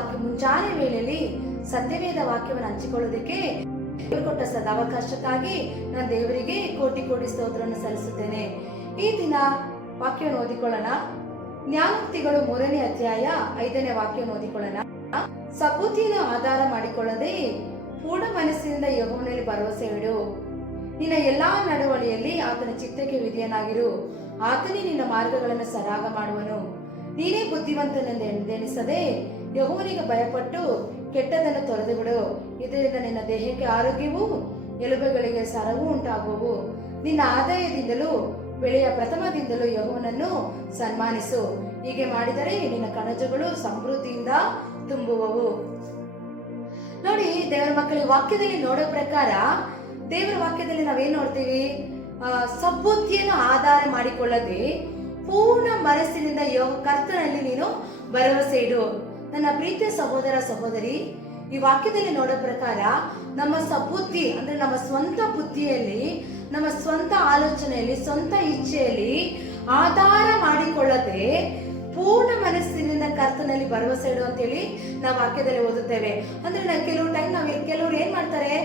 ಮುಂಜಾನೆ ವೇಳೆಯಲ್ಲಿ ಸತ್ಯವೇದ ವಾಕ್ಯವನ್ನು ಹಂಚಿಕೊಳ್ಳೋದಕ್ಕೆ ಕೊಟ್ಟ ಸದಾವಕಾಶಕ್ಕಾಗಿ ನಾನು ದೇವರಿಗೆ ಕೋಟಿ ಕೋಟಿ ಸ್ತೋತ್ರವನ್ನು ಸಲ್ಲಿಸುತ್ತೇನೆ. ಈ ದಿನ ವಾಕ್ಯವನ್ನು ಓದಿಕೊಳ್ಳೋಣ. ಜ್ಞಾನೋಕ್ತಿಗಳು 3ನೇ ಅಧ್ಯಾಯ 5ನೇ ವಾಕ್ಯವನ್ನು ಓದಿಕೊಳ್ಳೋಣ. ಸಬೂತಿಯನ್ನು ಆಧಾರ ಮಾಡಿಕೊಳ್ಳದೆ ಪೂರ್ಣ ಮನಸ್ಸಿನಿಂದ ಯೆಹೋವನಲ್ಲಿ ಭರವಸೆ ಇಡು. ನಿನ್ನ ಎಲ್ಲಾ ನಡವಳಿಯಲ್ಲಿ ಆತನ ಚಿತ್ತಕ್ಕೆ ವಿಧೇಯನಾಗಿರು. ಆತನೇ ನಿನ್ನ ಮಾರ್ಗಗಳನ್ನು ಸರಾಗ ಮಾಡುವನು. ನೀನೇ ಬುದ್ಧಿವಂತನೆಂದೆಣಿಸದೆ ಯೆಹೋವನಿಗೆ ಭಯಪಟ್ಟು ಕೆಟ್ಟದನ್ನು ತೊರೆದು ಬಿಡು. ಇದರಿಂದ ನಿನ್ನ ದೇಹಕ್ಕೆ ಆರೋಗ್ಯವೂ ಎಲುಬುಗಳಿಗೆ ಸರವು ಉಂಟಾಗುವು. ನಿನ್ನ ಆದಾಯದಿಂದಲೂ ಬೆಳೆಯ ಪ್ರಥಮದಿಂದಲೂ ಯೆಹೋವನನ್ನು ಸನ್ಮಾನಿಸು. ಹೀಗೆ ಮಾಡಿದರೆ ನಿನ್ನ ಕಣಜಗಳು ಸಮೃದ್ಧಿಯಿಂದ ತುಂಬುವವು. ನೋಡಿ ದೇವರ ಮಕ್ಕಳ ವಾಕ್ಯದಲ್ಲಿ ನೋಡೋ ಪ್ರಕಾರ, ದೇವರ ವಾಕ್ಯದಲ್ಲಿ ನಾವೇನ್ ನೋಡ್ತೀವಿ? ಸಬೂತಿಯನ್ನು ಆಧಾರ ಮಾಡಿಕೊಳ್ಳದೆ ಪೂರ್ಣ ಮನಸ್ಸಿನಿಂದ ಕರ್ತನಲ್ಲಿ ನೀನು ಭರವಸೆ ಇಡು. ನನ್ನ ಪ್ರೀತಿಯ ಸಹೋದರ ಸಹೋದರಿ, ಈ ವಾಕ್ಯದಲ್ಲಿ ನೋಡೋ ಪ್ರಕಾರ ನಮ್ಮ ಸಬುದ್ಧಿ ಅಂದ್ರೆ ನಮ್ಮ ಸ್ವಂತ ಬುದ್ಧಿಯಲ್ಲಿ, ನಮ್ಮ ಸ್ವಂತ ಆಲೋಚನೆಯಲ್ಲಿ, ಸ್ವಂತ ಇಚ್ಛೆಯಲ್ಲಿ ಆಧಾರ ಮಾಡಿಕೊಳ್ಳದೆ ಪೂರ್ಣ ಮನಸ್ಸಿನಿಂದ ಕರ್ತನಲ್ಲಿ ಭರವಸೆ ಇಡು ಅಂತೇಳಿ ನಾವು ವಾಕ್ಯದಲ್ಲಿ ಓದುತ್ತೇವೆ. ಅಂದ್ರೆ ಕೆಲವರು ಏನ್ ಮಾಡ್ತಾರೆ,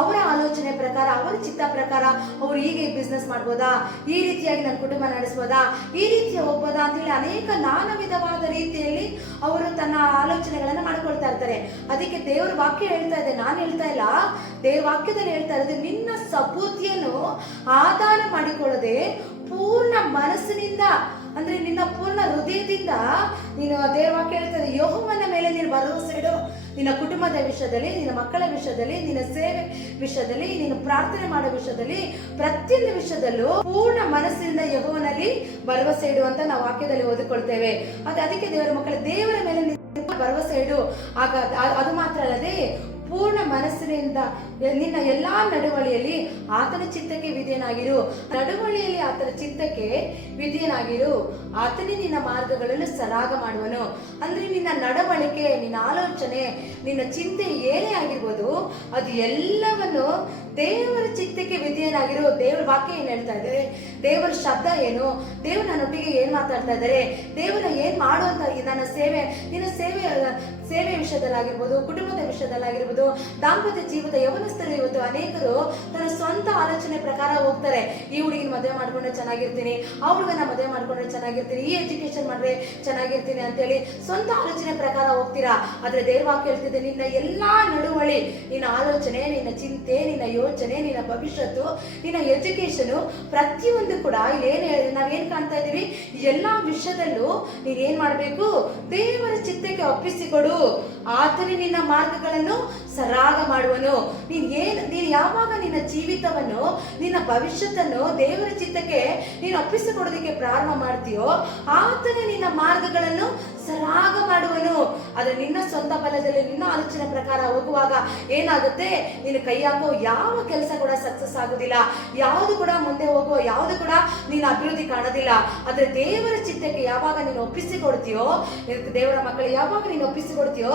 ಅವರ ಆಲೋಚನೆ ಪ್ರಕಾರ, ಅವರ ಚಿತ್ತ ಪ್ರಕಾರ ಅವ್ರು ಹೀಗೆ ಬಿಸ್ನೆಸ್ ಮಾಡ್ಬೋದಾ, ಈ ರೀತಿಯಾಗಿ ನನ್ನ ಕುಟುಂಬ ನಡೆಸ್ಬೋದಾ, ಈ ರೀತಿ ಹೋಗ್ಬೋದಾ ಅಂತೇಳಿ ಅನೇಕ ನಾನಾ ವಿಧವಾದ ರೀತಿಯಲ್ಲಿ ಅವರು ತನ್ನ ಆಲೋಚನೆಗಳನ್ನ ಮಾಡ್ಕೊಳ್ತಾ ಇರ್ತಾರೆ. ಅದಕ್ಕೆ ದೇವ್ರ ವಾಕ್ಯ ಹೇಳ್ತಾ ಇದೆ, ನಾನು ಹೇಳ್ತಾ ಇಲ್ಲ, ದೇವ್ರ ವಾಕ್ಯದಲ್ಲಿ ಹೇಳ್ತಾ ಇರೋದು, ನಿನ್ನ ಸಬೂತಿಯನ್ನು ಆಧಾರ ಮಾಡಿಕೊಳ್ಳದೆ ಪೂರ್ಣ ಮನಸ್ಸಿನಿಂದ ಅಂದ್ರೆ ನಿನ್ನ ಪೂರ್ಣ ಹೃದಯದಿಂದ ನೀನು, ದೇವ್ರ ವಾಕ್ಯ ಹೇಳ್ತದೆ, ಯೆಹೋವನ ಮೇಲೆ ನೀನು ಭರವಸೆ ಇಡು. ನಿನ್ನ ಕುಟುಂಬದ ವಿಷಯದಲ್ಲಿ, ನಿನ್ನ ಮಕ್ಕಳ ವಿಷಯದಲ್ಲಿ, ನಿನ್ನ ಸೇವೆ ವಿಷಯದಲ್ಲಿ, ನೀನು ಪ್ರಾರ್ಥನೆ ಮಾಡೋ ವಿಷಯದಲ್ಲಿ, ಪ್ರತಿಯೊಂದು ವಿಷಯದಲ್ಲೂ ಪೂರ್ಣ ಮನಸ್ಸಿನಿಂದ ಯೆಹೋವನಲ್ಲಿ ಭರವಸೆ ಇಡು ಅಂತ ನಾವು ವಾಕ್ಯದಲ್ಲಿ ಓದಿಕೊಳ್ತೇವೆ. ಅದಕ್ಕೆ ದೇವರ ಮಕ್ಕಳ ದೇವರ ಮೇಲೆ ಭರವಸೆ ಇಡು. ಆಗ ಅದು ಮಾತ್ರ ಅಲ್ಲದೆ ಪೂರ್ಣ ಮನಸ್ಸಿನಿಂದ ನಿನ್ನ ಎಲ್ಲಾ ನಡವಳಿಯಲ್ಲಿ ಆತನ ಚಿತ್ತಕ್ಕೆ ವಿಧೇಯನಾಗಿರು. ನಡವಳಿಯಲ್ಲಿ ಆತನ ಚಿತ್ತಕ್ಕೆ ವಿಧೇಯನಾಗಿರು. ಆತನೇ ನಿನ್ನ ಮಾರ್ಗಗಳನ್ನು ಸರಾಗ ಮಾಡುವನು. ಅಂದ್ರೆ ನಿನ್ನ ನಡವಳಿಕೆ, ನಿನ್ನ ಆಲೋಚನೆ, ನಿನ್ನ ಚಿಂತೆ ಏನೇ ಆಗಿರ್ಬೋದು, ಅದು ಎಲ್ಲವನ್ನು ದೇವರ ಚಿತ್ತಕ್ಕೆ ವಿಧೇಯನಾಗಿರು. ದೇವರ ವಾಕ್ಯ ಏನ್ ಹೇಳ್ತಾ ಇದ್ದಾರೆ, ದೇವರ ಶಬ್ದ ಏನು, ದೇವರು ನನ್ನೊಟ್ಟಿಗೆ ಏನ್ ಮಾತಾಡ್ತಾ ಇದ್ದಾರೆ, ದೇವರ ಏನ್ ಮಾಡುವಂತ ನನ್ನ ಸೇವೆ, ನಿನ್ನ ಸೇವೆ ವಿಷಯದಲ್ಲಾಗಿರ್ಬೋದು, ಕುಟುಂಬದ ವಿಷಯದಲ್ಲಾಗಿರ್ಬೋದು, ದಾಂಪತ್ಯ ಜೀವದ ಯವನಸ್ಥರು ಇವತ್ತು ಅನೇಕರು ತನ್ನ ಸ್ವಂತ ಆಲೋಚನೆ ಪ್ರಕಾರ ಹೋಗ್ತಾರೆ. ಈ ಹುಡುಗಿನ ಮದುವೆ ಮಾಡ್ಕೊಂಡ್ರೆ ಚೆನ್ನಾಗಿರ್ತೀನಿ, ಆ ಹುಡುಗನ ಮದುವೆ ಮಾಡ್ಕೊಂಡ್ರೆ ಚೆನ್ನಾಗಿರ್ತೀನಿ, ಈ ಎಜುಕೇಶನ್ ಮಾಡ್ರೆ ಚೆನ್ನಾಗಿರ್ತೀನಿ ಅಂತೇಳಿ ಸ್ವಂತ ಆಲೋಚನೆ ಪ್ರಕಾರ ಹೋಗ್ತೀರಾ. ಆದ್ರೆ ದೇವ್ರ ವಾಕ್ಯ ಹೇಳ್ತಿದೆ, ನಿನ್ನ ಎಲ್ಲಾ ನಡುವಳಿ, ನಿನ್ನ ಆಲೋಚನೆ, ನಿನ್ನ ಚಿಂತೆ, ನಿನ್ನ ಯೋಚನೆ, ನಿನ್ನ ಭವಿಷ್ಯತ್ತು, ನಿನ್ನ ಎಜುಕೇಶನ್, ಪ್ರತಿಯೊಂದು ಕೂಡ ನಾವೇನ್ ಕಾಣ್ತಾ ಇದೀವಿ, ಎಲ್ಲಾ ವಿಷಯದಲ್ಲೂ ನೀನ್ ಏನ್ ಮಾಡ್ಬೇಕು, ದೇವರ ಚಿತ್ತಕ್ಕೆ ಒಪ್ಪಿಸಿಕೊಡು. ಆತನೇ ನಿನ್ನ ಮಾರ್ಗಗಳನ್ನು ಸರಾಗ ಮಾಡುವನು. ನೀನು ಯಾವಾಗ ನಿನ್ನ ಜೀವಿತವನ್ನು, ನಿನ್ನ ಭವಿಷ್ಯತನ್ನು ದೇವರ ಚಿತ್ತಕ್ಕೆ ನೀನು ಒಪ್ಪಿಸಿಕೊಡೋದಕ್ಕೆ ಪ್ರಾರಂಭ ಮಾಡ್ತೀಯೋ, ಆತನೇ ನಿನ್ನ ಮಾರ್ಗಗಳನ್ನು ಸರಾಗ ಮಾಡುವನು. ಆದ್ರೆ ನಿನ್ನ ಸ್ವಂತ ಬಲದಲ್ಲಿ, ನಿನ್ನ ಆಲೋಚನೆ ಪ್ರಕಾರ ಹೋಗುವಾಗ ಏನಾಗುತ್ತೆ, ನೀನು ಕೈ ಹಾಕೋ ಯಾವ ಕೆಲಸ ಕೂಡ ಸಕ್ಸಸ್ ಆಗುದಿಲ್ಲ, ಯಾವುದು ಕೂಡ ಮುಂದೆ ಹೋಗುವ ಯಾವುದು ಕೂಡ ನೀನು ಅಭಿವೃದ್ಧಿ ಕಾಣೋದಿಲ್ಲ. ಆದ್ರೆ ದೇವರ ಚಿತ್ತಕ್ಕೆ ಯಾವಾಗ ನೀನು ಒಪ್ಪಿಸಿಕೊಡ್ತೀಯೋ, ದೇವರ ಮಕ್ಕಳು ಯಾವಾಗ ನೀನು ಒಪ್ಪಿಸಿಕೊಡ್ತೀಯೋ,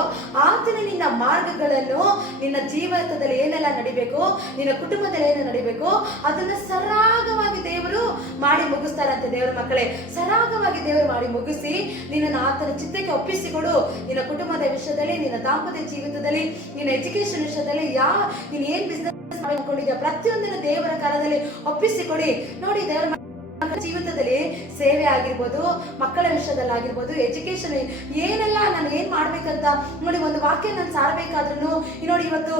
ಆತನ ನಿನ್ನ ಮಾರ್ಗಗಳನ್ನು, ನಿನ್ನ ಜೀವಿತದಲ್ಲಿ ಏನೆಲ್ಲ ನಡಿಬೇಕು, ನಿನ್ನ ಕುಟುಂಬದಲ್ಲಿ ಏನು ನಡಿಬೇಕು, ಅದನ್ನ ಸರಾಗವಾಗಿ ದೇವರು ಮಾಡಿ ಮುಗಿಸ್ತಾರಂತೆ. ದೇವರ ಮಕ್ಕಳೇ, ಸರಾಗವಾಗಿ ದೇವರು ಮಾಡಿ ಮುಗಿಸಿ ನಿನ್ನನ್ನು ಆತನ ಚಿತ್ತಕ್ಕೆ ಒಪ್ಪಿಸಿಕೊಡು. ನಿನ್ನ ಕುಟುಂಬದ ವಿಷಯದಲ್ಲಿ, ನಿನ್ನ ದಾಂಪತ್ಯ ಜೀವಿತದಲ್ಲಿ, ನಿನ್ನ ಎಜುಕೇಶನ್ ವಿಷಯದಲ್ಲಿ, ನೀನು ಏನ್ ಬಿಸ್ನೆಸ್ ಮಾಡ್ಕೊಂಡಿದ್ಯಾ, ಪ್ರತಿಯೊಂದನ್ನು ದೇವರ ಕಾಲದಲ್ಲಿ ಒಪ್ಪಿಸಿಕೊಡಿ. ನೋಡಿ, ದೇವರ ಜೀವಿತದಲ್ಲಿ ಸೇವೆ ಆಗಿರ್ಬೋದು, ಮಕ್ಕಳ ವಿಷಯದಲ್ಲಾಗಿರ್ಬೋದು, ಎಜುಕೇಶನ್, ಏನೆಲ್ಲ ನಾನು ಏನ್ ಮಾಡ್ಬೇಕಂತ ನೋಡಿ, ಒಂದು ವಾಕ್ಯ ನಾನು ಸಾರಬೇಕಾದ್ರೂ ನೋಡಿ, ಇವತ್ತು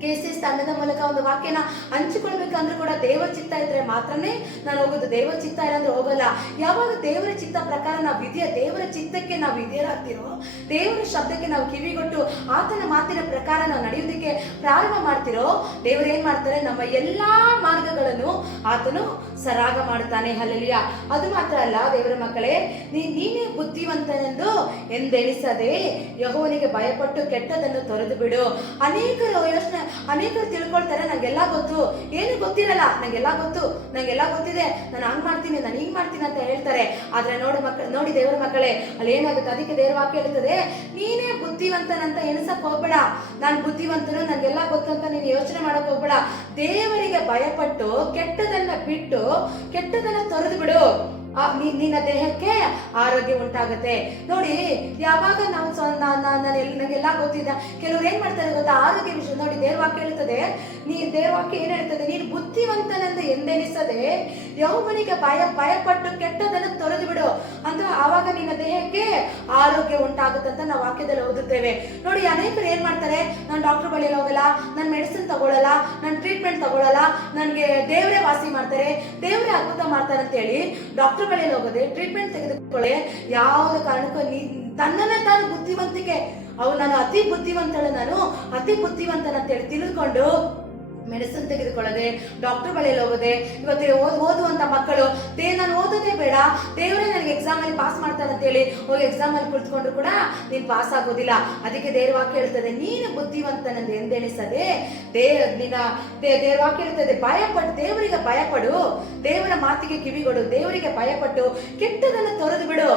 KCS ತಂಡದ ಮೂಲಕ ಒಂದು ವಾಕ್ಯನ ಹಂಚಿಕೊಳ್ಬೇಕಂದ್ರೂ ಕೂಡ ದೇವರ ಚಿತ್ತ ಇದ್ರೆ ಮಾತ್ರನೇ ನಾನು ಹೋಗೋದು. ದೇವರ ಚಿತ್ತ ಇಲ್ಲ ಅಂದ್ರೆ ಹೋಗಲ್ಲ. ಯಾವಾಗ ದೇವರ ಚಿತ್ತ ಪ್ರಕಾರ ನಾವು ದೇವರ ಚಿತ್ತಕ್ಕೆ ನಾವು ವಿಧೇಯರಾಗ್ತಿರೋ, ದೇವರ ಶಬ್ದಕ್ಕೆ ನಾವು ಕಿವಿಗೊಟ್ಟು ಆತನ ಮಾತಿನ ಪ್ರಕಾರ ನಾವು ನಡೆಯೋದಕ್ಕೆ ಪ್ರಾರಂಭ ಮಾಡ್ತಿರೋ, ದೇವರು ಏನ್ ಮಾಡ್ತಾರೆ, ನಮ್ಮ ಎಲ್ಲಾ ಮಾರ್ಗಗಳನ್ನು ಆತನು ಸರಾಗ ಮಾಡುತ್ತಾನೆ. ಹಲ್ಲೆಲೂಯಾ. ಅದು ಮಾತ್ರ ಅಲ್ಲ ದೇವರ ಮಕ್ಕಳೇ, ನೀನೇ ಬುದ್ಧಿವಂತನೆಂದು ಎಂದೆಣಿಸದೆ ಯೆಹೋವನಿಗೆ ಭಯಪಟ್ಟು ಕೆಟ್ಟದನ್ನು ತೊರೆದು ಬಿಡು. ಅನೇಕರು ತಿಳ್ಕೊಳ್ತಾರೆ, ನಂಗೆಲ್ಲ ಗೊತ್ತು, ಏನು ಗೊತ್ತಿರಲ್ಲ, ನಂಗೆಲ್ಲ ಗೊತ್ತಿದೆ, ನಾನು ಹಂಗ್ ಮಾಡ್ತೀನಿ, ನಾನು ಹಿಂಗ್ ಮಾಡ್ತೀನಿ ಅಂತ ಹೇಳ್ತಾರೆ. ಆದ್ರೆ ನೋಡಿ ದೇವರ ಮಕ್ಕಳೇ, ಅಲ್ಲಿ ಏನಾಗುತ್ತೆ, ಅದಕ್ಕೆ ದೇವರ ವಾಕ್ಯ ಹೇಳ್ತದೆ, ನೀನೇ ಬುದ್ಧಿವಂತನಂತ ಎಣಿಸಕ್ ಹೋಗ್ಬೇಡ. ನಾನು ಬುದ್ಧಿವಂತನು, ನಂಗೆಲ್ಲ ಗೊತ್ತು ಅಂತ ನೀನು ಯೋಚನೆ ಮಾಡಕ್ ಹೋಗ್ಬೇಡ. ದೇವರಿಗೆ ಭಯಪಟ್ಟು ಕೆಟ್ಟದನ್ನ ಬಿಟ್ಟು ಕೆಟ್ಟದನ್ನ ತೊರೆದು ಬಿಡು. ನಿನ್ನ ದೇಹಕ್ಕೆ ಆರೋಗ್ಯ ಉಂಟಾಗುತ್ತೆ. ನೋಡಿ, ಯಾವಾಗ ನಾವು ನಿಮ್ಗೆಲ್ಲ ಗೊತ್ತಿದ್ದ. ಕೆಲವ್ರು ಏನ್ ಮಾಡ್ತಾರೆ ಗೊತ್ತಾ, ಆರೋಗ್ಯ ವಿಷಯ ನೋಡಿ ದೇವ್ರ ವಾಕ್ಯ ಹೇಳ್ತದೆ, ದೇವ್ರ ವಾಕ್ಯ ಏನ್ ಹೇಳ್ತದೆ, ನೀನು ಬುದ್ಧಿವಂತನೆಂದು ಎಂದೆನಿಸದೆ ಯೆಹೋವನಿಗೆ ಭಯಪಟ್ಟು ಕೆಟ್ಟದನ್ನು ತೊರೆದು ಬಿಡು ಅಂತ, ಆವಾಗ ನಿನ್ನ ದೇಹಕ್ಕೆ ಆರೋಗ್ಯ ಉಂಟಾಗುತ್ತಂತ ನಾವು ವಾಕ್ಯದಲ್ಲಿ ಓದುತ್ತೇವೆ. ನೋಡಿ ಅನೇಕರು ಏನ್ ಮಾಡ್ತಾರೆ, ನಾನು ಡಾಕ್ಟರ್ ಬಳಿ ಹೋಗಲ್ಲ, ನಾನು ಮೆಡಿಸಿನ್ ತಗೊಳ್ಳಲ್ಲ, ನಾನು ಟ್ರೀಟ್ಮೆಂಟ್ ತಗೊಳ್ಳಲ್ಲ, ನನಗೆ ದೇವರೇ ವಾಸಿ ಮಾಡ್ತಾರೆ, ದೇವರೇ ಅದ್ಭುತ ಮಾಡ್ತಾರೆ ಅಂತ ಹೇಳಿ ಡಾಕ್ಟರ್ ಬಳಿ ಹೋಗದೆ ಟ್ರೀಟ್ಮೆಂಟ್ ತೆಗೆದುಕೊಳ್ಳೆ. ಯಾವುದೇ ಕಾರಣಕ್ಕೂ ತನ್ನನ್ನೇ ತಾನು ಬುದ್ಧಿವಂತಿಕೆ, ನಾನು ಅತಿ ಬುದ್ಧಿವಂತನಂತೇಳಿ ತಿಳಿದುಕೊಂಡು ಮೆಡಿಸಿನ್ ತೆಗೆದುಕೊಳ್ಳದೆ ಡಾಕ್ಟರ್ ಬಳಿಯಲ್ಲಿ ಹೋಗದೆ ಇವತ್ತು ಓದುವಂತ ಮಕ್ಕಳು ನಾನು ಓದೋದೇ ಬೇಡ, ದೇವರೇ ನನಗೆ ಎಕ್ಸಾಮ್ ಅಲ್ಲಿ ಪಾಸ್ ಮಾಡ್ತಾರೆ ಅಂತ ಹೇಳಿ ಹೋಗಿ ಎಕ್ಸಾಮ್ ಅಲ್ಲಿ ಕುಳಿತುಕೊಂಡ್ರು ಕೂಡ ನೀನ್ ಪಾಸ್ ಆಗೋದಿಲ್ಲ. ಅದಕ್ಕೆ ದೇವ್ರ ವಾಕ್ಯ ಹೇಳ್ತದೆ, ನೀನು ಬುದ್ಧಿವಂತನೆಂದು ಎಂದೆಣಿಸದೆ ದೇವ್ರ ವಾಕ್ಯ ಹೇಳ್ತದೆ, ದೇವರಿಗೆ ಭಯಪಡು, ದೇವರ ಮಾತಿಗೆ ಕಿವಿಗೊಡು, ದೇವರಿಗೆ ಭಯಪಟ್ಟು ಕೆಟ್ಟದನ್ನು ತೊರೆದು ಬಿಡು,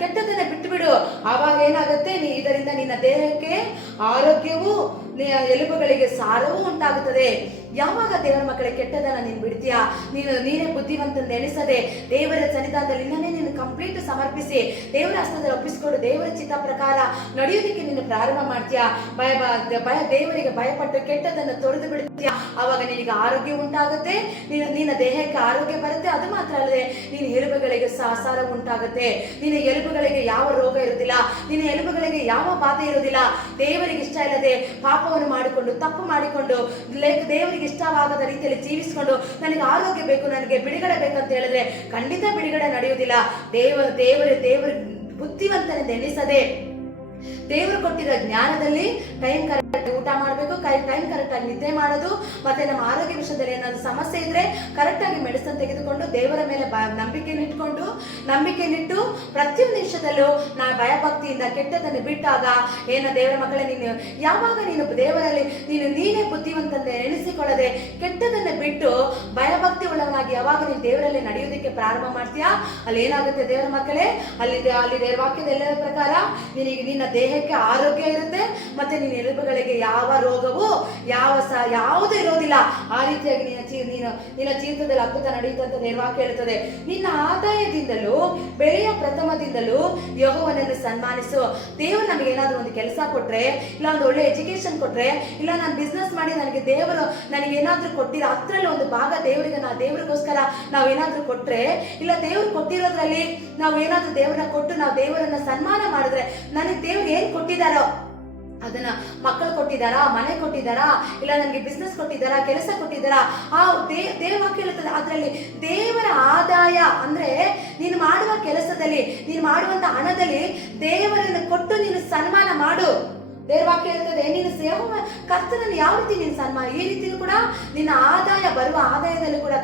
ಕೆಟ್ಟದನ್ನ ಬಿಟ್ಟು ಬಿಡು. ಆವಾಗ ಏನಾಗುತ್ತೆ, ಇದರಿಂದ ನಿನ್ನ ದೇಹಕ್ಕೆ ಆರೋಗ್ಯವು, ಎಲುಬುಗಳಿಗೆ ಸಾರವೂ ಉಂಟಾಗುತ್ತದೆ. ಯಾವಾಗ ದೇವರ ಮಕ್ಕಳೇ ಕೆಟ್ಟದನ್ನ ನೀನು ಬಿಡ್ತೀಯಾ, ನೀನೇ ಬುದ್ಧಿವಂತಂತ ಎಣಿಸದೆ ದೇವರ ಸನ್ನಿಧಾನದಲ್ಲಿ ನಿನ್ನನ್ನೇ ನೀನು ಕಂಪ್ಲೀಟ್ ಸಮರ್ಪಿಸಿ ದೇವರ ಹಸ್ತದಲ್ಲಿ ಒಪ್ಪಿಸಿಕೊಂಡು ದೇವರ ಚಿತ್ತ ಪ್ರಕಾರ ನಡೆಯೋದಕ್ಕೆ ನೀನು ಪ್ರಾರಂಭ ಮಾಡ್ತೀಯಾ, ದೇವರಿಗೆ ಭಯಪಟ್ಟು ಕೆಟ್ಟದನ್ನು ತೊರೆದು ಬಿಡ್ತೀಯಾ, ಆವಾಗ ನಿನಗೆ ಆರೋಗ್ಯ ಉಂಟಾಗುತ್ತೆ, ನಿನ್ನ ದೇಹಕ್ಕೆ ಆರೋಗ್ಯ ಬರುತ್ತೆ. ಅದು ಮಾತ್ರ ಅಲ್ಲದೆ ನಿನ್ನ ಎಲುಬುಗಳಿಗೆ ಸಾರ ಉಂಟಾಗುತ್ತೆ. ನಿನ್ನ ಎಲುಬುಗಳಿಗೆ ಯಾವ ರೋಗ ಇರುವುದಿಲ್ಲ, ನಿನ್ನ ಎಲುಬುಗಳಿಗೆ ಯಾವ ಬಾಧೆ ಇರುವುದಿಲ್ಲ. ದೇವರಿಗೆ ಇಷ್ಟ ಇಲ್ಲದೆ ಪಾಪವನ್ನು ಮಾಡಿಕೊಂಡು ತಪ್ಪು ಮಾಡಿಕೊಂಡು ದೇವರಿಗೆ ಇಷ್ಟವಾಗದ ರೀತಿಯಲ್ಲಿ ಜೀವಿಸಿಕೊಂಡು ನನಗೆ ಆರೋಗ್ಯ ಬೇಕು, ನನಗೆ ಬಿಡುಗಡೆ ಬೇಕಂತ ಹೇಳಿದ್ರೆ ಖಂಡಿತ ಬಿಡುಗಡೆ ನಡೆಯುವುದಿಲ್ಲ. ದೇವರ ಬುದ್ಧಿವಂತನೆಂದು ಎಣಿಸದೆ ದೇವರು ಕೊಟ್ಟಿರೋ ಜ್ಞಾನದಲ್ಲಿ ಟೈಮ್ ಕರೆಕ್ಟ್ ಊಟ ಮಾಡಬೇಕು, ಟೈಮ್ ಕರೆಕ್ಟ್ ಆಗಿ ನಿದ್ದೆ ಮಾಡೋದು, ಮತ್ತೆ ನಮ್ಮ ಆರೋಗ್ಯ ವಿಷಯದಲ್ಲಿ ಏನಾದ್ರು ಸಮಸ್ಯೆ ಇದ್ರೆ ಕರೆಕ್ಟ್ ಆಗಿ ಮೆಡಿಸಿನ್ ತೆಗೆದುಕೊಂಡು ದೇವರ ಮೇಲೆ ನಂಬಿಕೆನಿಟ್ಟು ಪ್ರತಿಯೊಂದು ವಿಷಯದಲ್ಲೂ ನಾವು ಭಯಭಕ್ತಿಯಿಂದ ಕೆಟ್ಟದನ್ನು ಬಿಟ್ಟಾಗ ದೇವರ ಮಕ್ಕಳೇ, ಯಾವಾಗ ನೀನು ದೇವರಲ್ಲಿ ನೀನೇ ಬುದ್ಧಿವಂತಂತ ಎಣಿಸಿಕೊಳ್ಳದೆ ಕೆಟ್ಟದನ್ನ ಬಿಟ್ಟು ಭಯಭಕ್ತಿ ಉಳ್ಳವನಾಗಿ ಯಾವಾಗ ನೀನು ದೇವರಲ್ಲಿ ನಡೆಯುವುದಕ್ಕೆ ಪ್ರಾರಂಭ ಮಾಡ್ತೀಯಾ, ಅಲ್ಲಿ ಏನಾಗುತ್ತೆ ದೇವರ ಮಕ್ಕಳೇ, ಅಲ್ಲಿ ದೇವರ ವಾಕ್ಯದ ಎಲ್ಲರ ಪ್ರಕಾರ ನಿನ್ನ ದೇಹಕ್ಕೆ ಆರೋಗ್ಯ ಇರುತ್ತೆ, ಮತ್ತೆ ನಿನ್ನ ಎಲುಬುಗಳಿಗೆ ಯಾವ ರೋಗವು ಯಾವುದು ಇರೋದಿಲ್ಲ. ಆ ರೀತಿಯಾಗಿ ನಿನ್ನ ಜೀವಿತದಲ್ಲಿ ಅದ್ಭುತ ನಡೆಯುತ್ತೆ ಅಂತ ದೇವರ ವಾಕ್ಯ ಹೇಳ್ತದೆ. ನಿನ್ನ ಆದಾಯದಿಂದಲೂ ಬೆಳೆಯ ಪ್ರಥಮದಿಂದಲೂ ಯೆಹೋವನನ್ನು ಸನ್ಮಾನಿಸು. ದೇವರು ನಮಗೆ ಏನಾದ್ರು ಒಂದು ಕೆಲಸ ಕೊಟ್ರೆ, ಇಲ್ಲ ಒಂದು ಒಳ್ಳೆ ಎಜುಕೇಶನ್ ಕೊಟ್ರೆ, ಇಲ್ಲ ನಾನು ಬಿಸ್ನೆಸ್ ಮಾಡಿ ದೇವರು ನನಗೆ ಏನಾದ್ರೂ ಕೊಟ್ಟಿರೋ ಅದ್ರಲ್ಲಿ ಒಂದು ಭಾಗ ದೇವರಿಗೋಸ್ಕರ ನಾವು ಏನಾದ್ರೂ ಕೊಟ್ರೆ, ಇಲ್ಲ ದೇವ್ರು ಕೊಟ್ಟಿರೋದ್ರಲ್ಲಿ ನಾವು ಏನಾದ್ರೂ ದೇವರನ್ನ ಕೊಟ್ಟು ನಾವು ದೇವರನ್ನ ಸನ್ಮಾನ ಮಾಡಿದ್ರೆ, ನನಗೆ ದೇವ್ರು ಏನ್ ಕೊಟ್ಟಿದಾರೋ ಅದನ್ನ ಮಕ್ಕಳು ಕೊಟ್ಟಿದಾರಾ, ಮನೆ ಕೊಟ್ಟಿದಾರಾ, ಇಲ್ಲ ನನಗೆ ಬಿಸ್ನೆಸ್ ಕೊಟ್ಟಿದಾರಾ, ಕೆಲಸ ಕೊಟ್ಟಿದಾರಾ, ಆ ದೇವ್ರ ವಾಕ್ಯ ಹೇಳ್ತದೆ ಅದರಲ್ಲಿ ದೇವರ ಆದಾಯ ಅಂದ್ರೆ ನೀನು ಮಾಡುವ ಕೆಲಸದಲ್ಲಿ, ನೀನು ಮಾಡುವಂತ ಹಣದಲ್ಲಿ ದೇವರನ್ನು ಕೊಟ್ಟು ನೀನು ಸನ್ಮಾನ ಮಾಡು. ದೇವರ ವಾಕ್ಯ ಹೇಳ್ತದೆ, ನೀನು ಕರ್ತನನ್ನು ಯಾವ ರೀತಿ ನೀನು ಸನ್ಮಾನ, ಈ ರೀತಿಯೂ ಕೂಡ ನಿನ್ನ ಆದಾಯ ಬರುವ ಆದಾಯದಲ್ಲಿ ಕೂಡ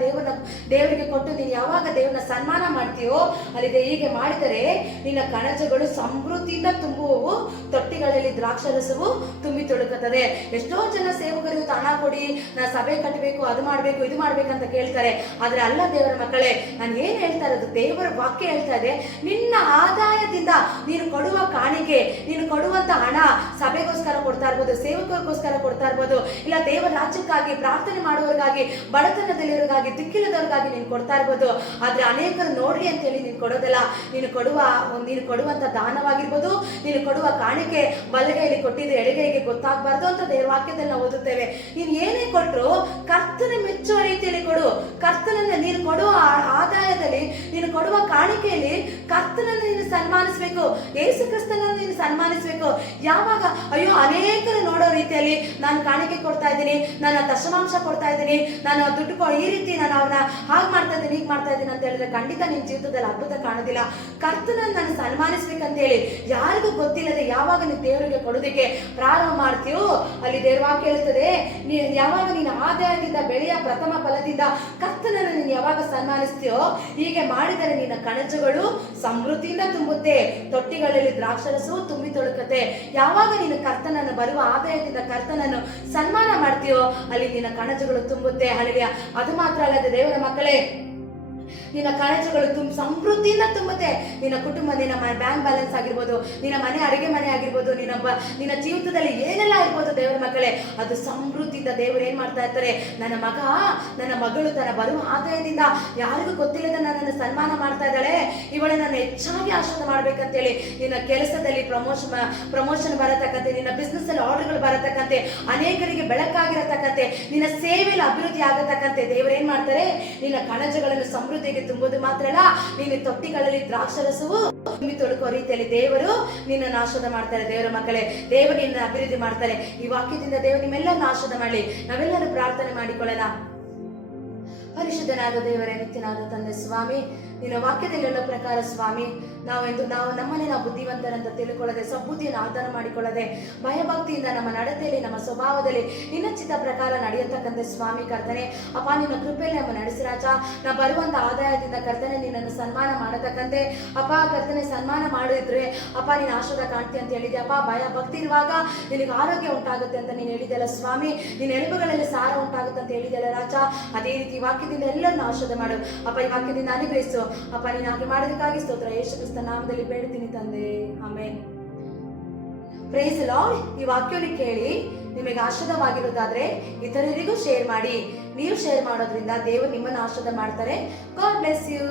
ದೇವರಿಗೆ ಕೊಟ್ಟು ನೀನು ಯಾವಾಗ ದೇವರನ್ನ ಸನ್ಮಾನ ಮಾಡ್ತೀಯೋ ಅಲ್ಲಿ ಹೀಗೆ ಮಾಡಿದರೆ ನಿನ್ನ ಕಣಜಗಳು ಸಮೃದ್ಧಿಯಿಂದ ತುಂಬುವವು, ತೊಟ್ಟಿಗಳಲ್ಲಿ ದ್ರಾಕ್ಷರಸವು ತುಂಬಿ ತೊಡಗುತ್ತದೆ. ಎಷ್ಟೋ ಜನ ಸೇವಕರು ಹಣ ಕೊಡಿ, ನಾ ಸಭೆ ಕಟ್ಟಬೇಕು, ಅದು ಮಾಡ್ಬೇಕು, ಇದು ಮಾಡ್ಬೇಕಂತ ಕೇಳ್ತಾರೆ. ಆದ್ರೆ ಅಲ್ಲ ದೇವರ ಮಕ್ಕಳೇ, ನಾನು ಏನ್ ಹೇಳ್ತಾ ಇರೋದು, ದೇವರ ವಾಕ್ಯ ಹೇಳ್ತಾ ಇದೆ, ನಿನ್ನ ಆದಾಯದಿಂದ ನೀನು ಕೊಡುವ ಕಾಣಿಕೆ, ನೀನು ಕೊಡುವಂತ ಹಣ ಸಭೆಗೋಸ್ಕರ ಕೊಡ್ತಾ ಇರ್ಬೋದು, ಸೇವಕರಿಗೋಸ್ಕರ ಕೊಡ್ತಾ ಇರ್ಬೋದು, ಇಲ್ಲ ದೇವರ ರಾಜ್ಯಕ್ಕಾಗಿ ಪ್ರಾರ್ಥನೆ ಮಾಡುವವರಿಗಾಗಿ, ಬಡತನದಲ್ಲಿರೋರಿಗಾಗಿ, ದಿಕ್ಕಿಲ್ಲದವ್ರಿಗಾಗಿ ನೀನು ಕೊಡ್ತಾ ಇರ್ಬೋದು. ಆದ್ರೆ ಅನೇಕರು ನೋಡ್ಲಿ ಅಂತ ಹೇಳಿ ನೀನು ಕೊಡೋದಲ್ಲ. ನೀನು ಕೊಡುವಂತ ದಾನವಾಗಿರ್ಬೋದು, ನೀನು ಕೊಡುವ ಕಾಣಿಕೆ ಬಲಗೈಲಿ ಕೊಟ್ಟಿದ್ದು ಎಡಗೈಗೆ ಗೊತ್ತಾಗಬಾರ್ದು ಅಂತ ದೇವರ ವಾಕ್ಯದಲ್ಲಿ ನಾವು ಓದುತ್ತೇವೆ. ನೀನು ಏನೇ ಕೊಟ್ಟರು ಕರ್ತನ ಮೆಚ್ಚುವ ರೀತಿಯಲ್ಲಿ ಕೊಡು. ಕರ್ತನನ್ನ ನೀನು ಕೊಡುವ ಆದಾಯದಲ್ಲಿ, ನೀನು ಕೊಡುವ ಕಾಣಿಕೆಯಲ್ಲಿ ಕರ್ತನನ್ನು ನೀನು ಸನ್ಮಾನಿಸಬೇಕು, ಯೇಸು ಕ್ರಿಸ್ತನನ್ನು ನೀನು ಸನ್ಮಾನಿಸಬೇಕು. ಯಾವಾಗ ಅಯ್ಯೋ ಅನೇಕರು ನೋಡೋ ರೀತಿಯಲ್ಲಿ ನಾನು ಕಾಣಿಕೆ ಕೊಡ್ತಾ ಇದ್ದೀನಿ, ನಾನು ದಶಮಾಂಶ ಕೊಡ್ತಾ ಇದ್ದೀನಿ, ನಾನು ದುಡ್ಡು ಈ ರೀತಿ ನಾನು ಅವ್ರನ್ನ ಹಾಗೆ ಮಾಡ್ತಾ ಇದ್ದೀನಿ, ಹೀಗೆ ಮಾಡ್ತಾ ಇದ್ದೀನಿ ಅಂತ ಹೇಳಿದ್ರೆ ಖಂಡಿತ ನಿನ್ನ ಜೀವಿತದಲ್ಲಿ ಅದ್ಭುತ ಕಾಣೋದಿಲ್ಲ. ಕರ್ತನನ್ನು ನಾನು ಸನ್ಮಾನಿಸ್ಬೇಕಂತ ಹೇಳಿ ಯಾರಿಗೂ ಗೊತ್ತಿಲ್ಲದೆ ಯಾವಾಗ ನೀನು ದೇವರಿಗೆ ಕೊಡೋದಕ್ಕೆ ಪ್ರಾರಂಭ ಮಾಡ್ತೀಯೋ ಅಲ್ಲಿ ದೇವರ ವಾಕ್ಯ ಹೇಳ್ತದೆ, ಯಾವಾಗ ನೀನು ಆದಾಯದಿಂದ ಬೆಳೆಯ ಪ್ರಥಮ ಫಲದಿಂದ ಕರ್ತನನ್ನು ನೀನು ಯಾವಾಗ ಸನ್ಮಾನಿಸ್ತೀಯೋ ಹೀಗೆ ಮಾಡಿದರೆ ನಿನ್ನ ಕಣಜಗಳು ಸಮೃದ್ಧಿಯಿಂದ ತುಂಬುತ್ತೆ, ತೊಟ್ಟಿಗಳಲ್ಲಿ ದ್ರಾಕ್ಷರಸವು ತುಂಬಿ ತೊಳುಕುತ್ತೆ. ಯಾವಾಗ ನೀನು ಕರ್ತನನ್ನು ಬರುವ ಆದಾಯದಿಂದ ಕರ್ತನನ್ನು ಸನ್ಮಾನ ಮಾಡ್ತೀಯೋ ಅಲ್ಲಿ ನಿನ್ನ ಕಣಜಗಳು ತುಂಬುತ್ತೆ. ಹಲ್ಲೆಲೂಯಾ. ಅದು ಮಾತ್ರ ಅಲ್ಲದೆ ದೇವರ ಮಕ್ಕಳೇ, ನಿನ್ನ ಕಣಜಗಳು ಸಮೃದ್ಧಿಯಿಂದ ತುಂಬುತ್ತೆ. ನಿನ್ನ ಕುಟುಂಬ, ನಿನ್ನ ಬ್ಯಾಂಕ್ ಬ್ಯಾಲೆನ್ಸ್ ಆಗಿರ್ಬೋದು, ನಿನ್ನ ಮನೆ ಅಡುಗೆ ಮನೆ ಆಗಿರ್ಬೋದು, ನಿನ್ನ ನಿನ್ನ ಜೀವಿತದಲ್ಲಿ ಏನೆಲ್ಲ ಇರ್ಬೋದು ದೇವರ ಮಕ್ಕಳೇ, ಅದು ಸಮೃದ್ಧಿಯಿಂದ ದೇವರು ಏನ್ ಮಾಡ್ತಾ ಇರ್ತಾರೆ, ನನ್ನ ಮಗ ನನ್ನ ಮಗಳು ತನ್ನ ಬರುವ ಆದಾಯದಿಂದ ಯಾರಿಗೂ ಗೊತ್ತಿಲ್ಲದ ನನ್ನನ್ನು ಸನ್ಮಾನ ಮಾಡ್ತಾ ಇದ್ದಾಳೆ, ಇವಳನ್ನ ಹೆಚ್ಚಾಗಿ ಆಶೀರ್ವಾದ ಮಾಡ್ಬೇಕಂತೇಳಿ ನಿನ್ನ ಕೆಲಸದಲ್ಲಿ ಪ್ರಮೋಷನ್ ಬರತಕ್ಕಂತೆ, ನಿನ್ನ ಬಿಸ್ನೆಸ್ ಅಲ್ಲಿ ಆರ್ಡರ್ಗಳು ಬರತಕ್ಕಂತೆ, ಅನೇಕರಿಗೆ ಬೆಳಕಾಗಿರತಕ್ಕಂತೆ, ನಿನ್ನ ಸೇವೆಯಲ್ಲಿ ಅಭಿವೃದ್ಧಿ ಆಗತಕ್ಕಂತೆ ದೇವರು ಏನ್ ಮಾಡ್ತಾರೆ, ನಿನ್ನ ಕಣಜಗಳನ್ನು ಸಮೃದ್ಧಿಗೆ ತುಂಬುವುದು ಮಾತ್ರ ಅಲ್ಲ, ನಿನ್ನ ತೊಟ್ಟಿಗಳಲ್ಲಿ ದ್ರಾಕ್ಷರಸವು ತುಂಬಿ ತೊಡಕೋ ರೀತಿಯಲ್ಲಿ ದೇವರು ನಿನ್ನನ್ನು ಆಶೀರ್ವಾದ ಮಾಡ್ತಾರೆ. ದೇವರ ಮಕ್ಕಳೇ, ದೇವರು ನಿನ್ನ ಅಭಿವೃದ್ಧಿ ಮಾಡ್ತಾರೆ. ಈ ವಾಕ್ಯದಿಂದ ದೇವರು ನಿಮ್ಮೆಲ್ಲರನ್ನು ಆಶೀರ್ವಾದ ಮಾಡಲಿ. ನಾವೆಲ್ಲರೂ ಪ್ರಾರ್ಥನೆ ಮಾಡಿಕೊಳ್ಳೋಣ. ಪರಿಶುದ್ಧನಾದ ದೇವರೇ, ನಿತ್ಯನಾದ ತಂದೆ ಸ್ವಾಮಿ, ನಿನ್ನ ವಾಕ್ಯದಲ್ಲಿರೋ ಪ್ರಕಾರ ಸ್ವಾಮಿ, ನಾವು ನಮ್ಮನ್ನೇ ನಾವು ಬುದ್ಧಿವಂತರಂತ ತಿಳ್ಕೊಳ್ಳದೆ, ಸದ್ಬುದ್ಧಿಯನ್ನು ಆಧಾರ ಮಾಡಿಕೊಳ್ಳದೆ, ಭಯಭಕ್ತಿಯಿಂದ ನಮ್ಮ ನಡತೆಯಲ್ಲಿ ನಮ್ಮ ಸ್ವಭಾವದಲ್ಲಿ ನಿನ್ನ ಚಿತ್ತ ಪ್ರಕಾರ ನಡೆಯತಕ್ಕಂತೆ ಸ್ವಾಮಿ ಕರ್ತನೆ ಅಪ್ಪ, ನಿನ್ನ ಕೃಪೆಯಲ್ಲಿ ನಮ್ಮ ನಡೆಸಿ ರಾಜ, ನಾ ಬರುವಂತ ಆದಾಯದಿಂದ ಕರ್ತನೆ ನಿನ್ನನ್ನು ಸನ್ಮಾನ ಮಾಡತಕ್ಕಂತೆ ಅಪ್ಪ ಕರ್ತನೆ, ಸನ್ಮಾನ ಮಾಡಿದ್ರೆ ಅಪ್ಪ ನೀನು ಆಶೀರ್ವಾದ ಕಾಣ್ತಿ ಅಂತ ಹೇಳಿದೆ ಅಪ್ಪ. ಭಯ ಭಕ್ತಿ ಇರುವಾಗ ನಿನಗೆ ಆರೋಗ್ಯ ಉಂಟಾಗುತ್ತೆ ಅಂತ ನೀನು ಹೇಳಿದೆಲ್ಲ ಸ್ವಾಮಿ, ನಿನ್ನ ಎಲುಬುಗಳಲ್ಲಿ ಸಾರ ಉಂಟಾಗುತ್ತೆ ಅಂತ ಹೇಳಿದೆಲ್ಲ ರಾಜ. ಅದೇ ರೀತಿ ವಾಕ್ಯದಿಂದ ಎಲ್ಲರನ್ನು ಆಶೀರ್ವಾದ ಮಾಡು ಅಪ್ಪ, ಈ ವಾಕ್ಯದಿಂದ ಅನುಗ್ರಹಿಸು ಅಪ್ಪ. ನೀನು ಹಾಗೆ ಮಾಡೋದಕ್ಕಾಗಿ ಸ್ತೋತ್ರ. ಯೇಸು ಕ್ರಿಸ್ತ ನಾಮದಲ್ಲಿ ಬೇಡ್ತೀನಿ ತಂದೆ, ಆಮೆನ್. Price lord. ಈ ವಾಕ್ಯವನ್ನು ಕೇಳಿ ನಿಮಗೆ ಆಶೀರ್ವಾದವಾಗಿರೋದಾದ್ರೆ ಇತರರಿಗೂ ಶೇರ್ ಮಾಡಿ. ನೀವು ಶೇರ್ ಮಾಡೋದ್ರಿಂದ ದೇವರು ನಿಮ್ಮನ್ನು ಆಶೀರ್ವಾದ ಮಾಡ್ತಾರೆ. God bless you.